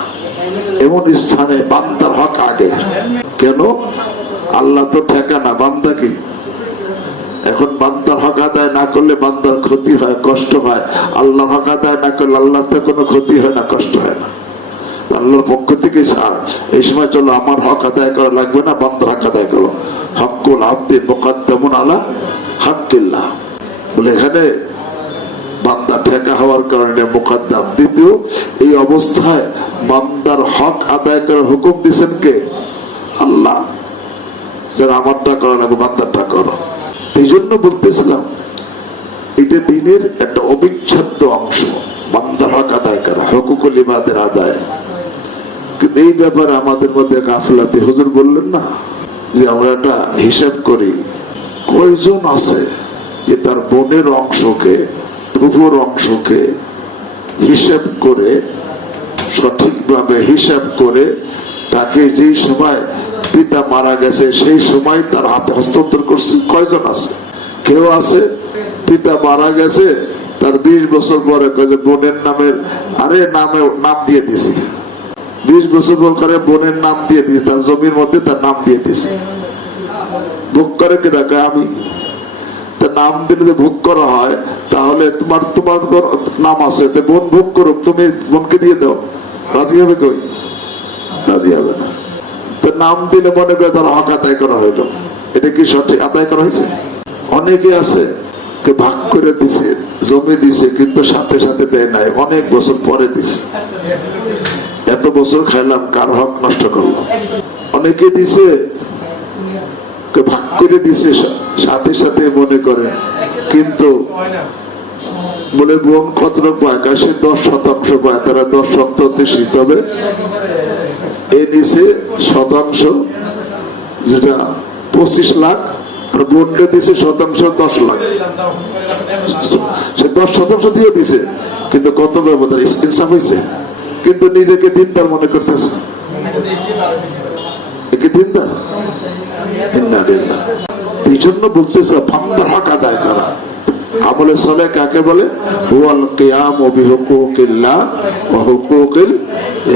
এমন স্থানে বান্দার হক আগে। কেন? আল্লাহ তো ঠেকা না, বান্দা কি? এখন বান্দার হক আদায় না করলে বান্দার ক্ষতি হয়, কষ্ট হয়। আল্লাহর হক আদায় না করলে আল্লাহর তো কোনো ক্ষতি হয় না, কষ্ট হয় না। আল্লাহর পক্ষ থেকে ছাড়, এই সময় চলো আমার হক আদায় করা লাগবে না, বান্দার হক আদায় করো। হক্কুল আবদি মুকদ্দামুন আলা হাক্কিল্লাহ বলে এখানে বান্দা ঠেকা হওয়ার কারণে মুকদ্দাম। দ্বিতীয়, এই অবস্থায় বান্দার হক আদায় করার হুকুম দিয়েছেন কে? আল্লাহ। যারা আমারটা করা লাগবে, বান্দারটা করো। এই জন্য বলতেছিলাম এটা দ্বীনের একটা অবিচ্ছেদ্য অংশ, বান্দার হক আদায় করা, হুকুকুল ইবাদের আদায়। কিন্তু এই ব্যাপারে আমাদের মধ্যে গাফলাতি। হুজুর বললেন না যে আমরা একটা হিসাব করি, কয়জন আছে যে তার বোনের অংশকে, ফুফুর অংশকে হিসাব করে, সঠিকভাবে হিসাব করে তাকে যেই সময় পিতা মারা গেছে সেই সময় তার হাতে হস্তান্তর করছে? কয়জন আছে? কেউ আছে পিতা মারা গেছে তার 20 বছর পরে বোনের নামের নাম দিয়ে দিছি, 20 বছর পর করে বোনের নাম দিয়ে দিয়েছে, তার জমির মধ্যে তার নাম দিয়ে দিয়েছে। ভোগ করে কে? দেখা আমি। তার নাম দিলে যে ভোগ করা হয়, তাহলে তোমার নাম আছে, বোন ভোগ করুক, তুমি বোনকে দিয়ে দাও, রাজি হবে? কই রাজি হবে না। নাম দিলে মনে করে তার হক আদায় করা হইল। এটা কি সঠিক আদায় করা হয়েছে? অনেকে আছে ভাগ করে দিছে, জমি দিছে, কিন্তু সাথে সাথে দেয় নাই, অনেক বছর পরে দিছে। এত বছর খাইলাম, কার হক নষ্ট করলাম? অনেকে দিছে ভাগ করে দিছে সাথে সাথে মনে করে, কিন্তু বলে বোন কতটা পায়, সে 10% পায়, তারা 10% শীত হবে। এ নিচে শতাংশ, যেটা 25 লাখ, আর বোনকে দিছে শতাংশ 10 লাখ। সে 10% দিয়ে দিছে, কিন্তু কত ব্যবধান, ইনসাফ হয়েছে? কিন্তু নিজেকে দিনদার মনে করতেছে। দিনদার? এই জন্য বলতেছে বান্দার হক আদায় করা। আমলে সালেহ কাকে বলে? হুয়াল কিয়ামু বিহুকুকিল্লাহ ওয়া হুকুকিল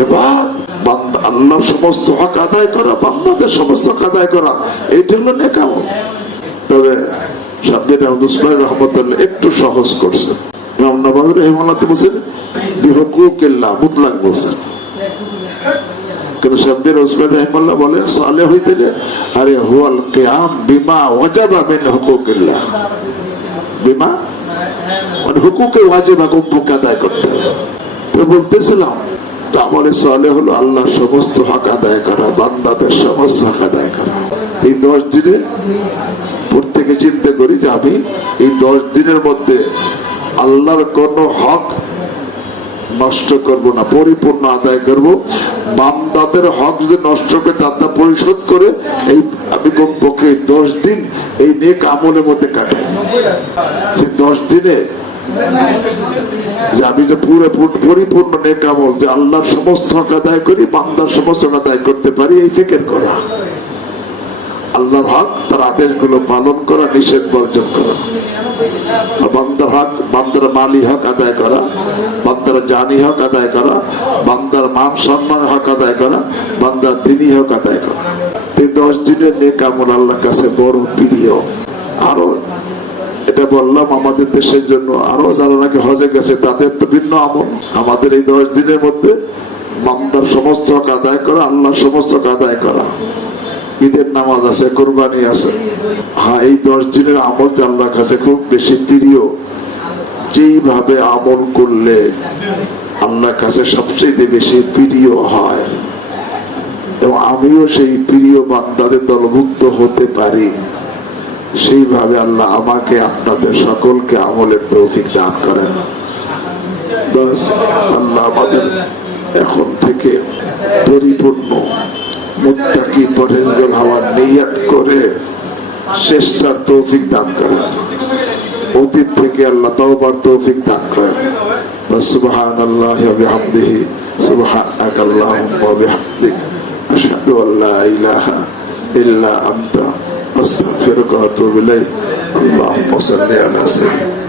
ইবাদ। বান্দা আল্লাহর সমস্ত হক আদায় করা, বান্দাদের সমস্ত হক আদায় করা, এইটা হলো নেক আমল। তবে শাব্বির আহমদ রহমতুল্লাহ একটু সহজ করছে। ইমাম নববী রাহিমাহুল্লাহ বলেছেন বিহুকুকিল্লাহ, মুতলাক বলেছেন। কিন্তু শাব্বির উসমান রাহিমাহুল্লাহ বলেন সালেহ হইতে গেলে আরে হুয়াল কিয়াম বিমা ওয়াজাবা মিন হুকুকিল্লাহ, বিমা মানে হুকুকে ওয়াজিবা কমপক্ষে আদায় করতে হবে। তো বলতেছিলাম আমলে সালেহ হলো আল্লাহর সমস্ত হক আদায় করা, বান্দাদের সমস্ত হক আদায় করা। এই 10 দিনে প্রত্যেকে চিন্তা করি যে আমি এই 10 দিনের মধ্যে আল্লাহর কোন হক নষ্ট করব না, পরিপূর্ণ আদায় করব। বান্দাদের হক যদি নষ্ট করে তা পরিশোধ করে এই আমি কমপক্ষে 10 দিন এই নেক আমলের মধ্যে কাটাই। সেই 10 দিনে যে আমি যে পরিপূর্ণ নেক আমল, যে আল্লাহর সমস্ত হক আদায় করি, বান্দার সমস্ত হক আদায় করতে পারি, এই ফিকির করা। আল্লাহর হক, তার আদেশগুলো পালন করা, নিষেধ বর্জন করা। বান্দার হক, বান্দার মালি হক আদায় করা, বান্দার জানি হক আদায় করা, বান্দার মান সম্মানের হক আদায় করা, বান্দার দিনী হক আদায় করা। এই 10 দিনের নেক আমল আল্লাহর কাছে বড় প্রিয়। আরো এটা বললাম আমাদের দেশের জন্য, আরো যারা নাকি হজে গেছে তাদের তো ভিন্ন আমল। আমাদের এই 10 দিনের মধ্যে বান্দার সমস্ত হক আদায় করা, আল্লাহর সমস্ত হক আদায় করা। ঈদের নামাজ আছে, কোরবানি আছে। হ্যাঁ, এই 10 দিনের আমল আল্লাহর কাছে খুব বেশি প্রিয়। যেইভাবে আমল করলে আল্লাহর কাছে সবচেয়ে বেশি প্রিয় হয়, এবং আমিও সেই প্রিয় বান্দাদের দলভুক্ত হতে পারি, সেইভাবে আল্লাহ আমাকে আপনাদের সকলকে আমলের তৌফিক দান করেন। বাস আল্লাহ আমাদের এখন থেকে পরিপূর্ণ মুত্তাকি পরহেজগার হওয়ার নিয়ত করে চেষ্টার তৌফিক দান করেন। অতীত থেকে আল্লাহ তাওবার তৌফিক দান করেন। সুবহানাল্লাহি ওয়া বিহামদিহি, সুবহানাকা আল্লাহুম্মা ওয়া বিহামদিক, আশহাদু আল্লা ইলাহা ইল্লা আনতা আস্তাগফিরুকা ওয়া আতুবু ইলাইক। আল্লাহুম্মা সাল্লি আলা সাইয়্যিদিনা